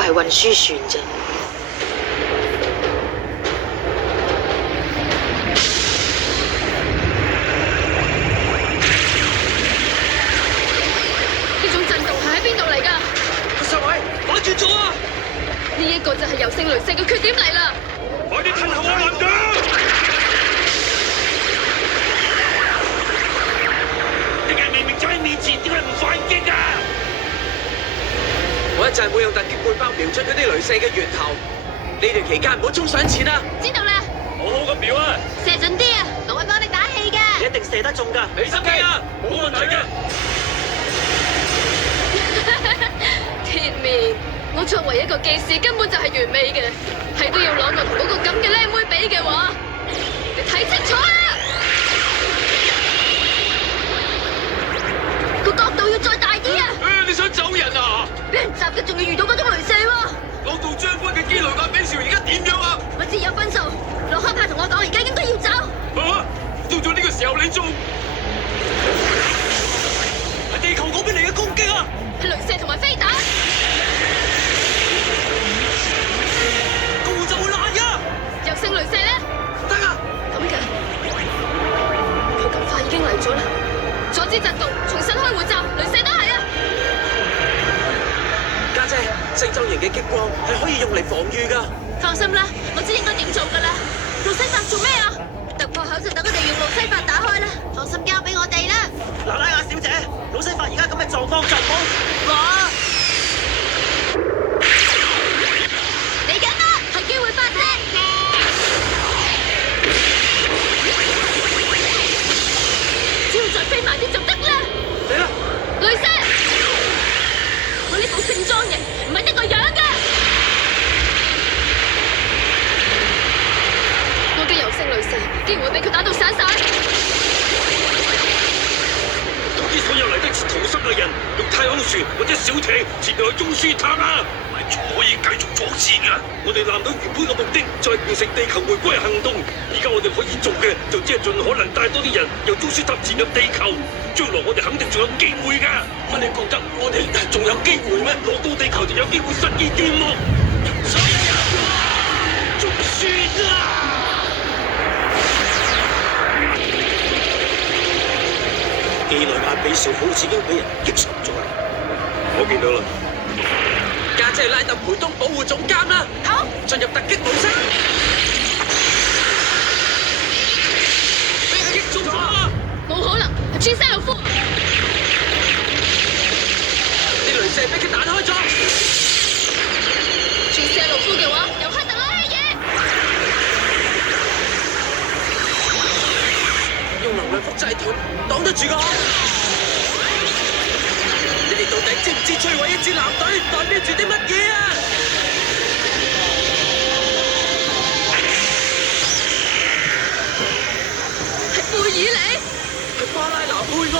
過係運輸船啫。呢種震動係喺邊度嚟㗎？十位，反轉咗啊！呢一個就係柔性雷射嘅缺點嚟啦！快啲褪後啊，艦長！點解明明就喺面前，點解唔反擊啊？我一陣會用突擊背包瞄準嗰啲雷射嘅源頭。呢段期間唔好衝上前啊！知道啦，好好咁瞄啊！射準啲啊！我會幫你打氣㗎。你一定射得中㗎，俾心機啊！冇問題嘅。鐵面，我作為一個技師根本就係完美嘅，係都要攞我同嗰個咁嘅靚妹比嘅話，你睇清楚啦！個角度要再大啲啊！你想走人啊？俾人襲擊仲要遇到嗰種雷射喎！我做將軍嘅基雷亞比邵而家點樣啊？我知有分數，洛克派同我講而家應該要走。啊！到咗呢個時候你仲係地球嗰邊嚟嘅攻擊啊！係雷射同埋飛彈。個護就會爛㗎！柔性雷射咧？得啊！咁嘅，佢咁快已經嚟咗啦！阻止震動，重新開護罩，雷射都係啊！家姐，星洲型嘅激光係可以用嚟防禦㗎。放心啦，我知應該點做㗎啦。路西法做咩啊？突破口就等我哋用路西法打開啦。放心交俾我哋啦。娜拉亞小姐，路西法而家咁嘅狀況就唔好話。嚟緊啦，係機會發射。只要再飛埋啲就得啦。嚟啦！雷射！我呢部正裝型唔係得個樣㗎。我嘅柔性雷射竟然會俾佢打到散晒。總之所有嚟得切逃生嘅人，用太空船或者小艇前去中樞塔啊！唔係仲可以繼續阻戰㗎。我哋艦隊原本嘅目的就係完成地球回歸行動。而家我哋可以做嘅就只係盡可能帶多啲人由中樞塔潛入地球。將來我哋肯定仲有機會㗎。乜你覺得我哋仲有機會咩？落到地球就有機會實現願望。所有人中樞啊！基內亞比邵好似已經俾人擊沉咗，我見到啦。家姐拉特培東保護總監啦，好，進入突擊模式。俾人擊中咗啊！冇可能係穿西路夫。啲雷射俾佢彈開咗。穿西路夫嘅話，由黑特拉希嘢。用能量複製盾擋得住我。你哋到底知唔知摧毀一支艦隊代表住啲乜嘢啊？係貝爾尼。係巴拉拿貝昂。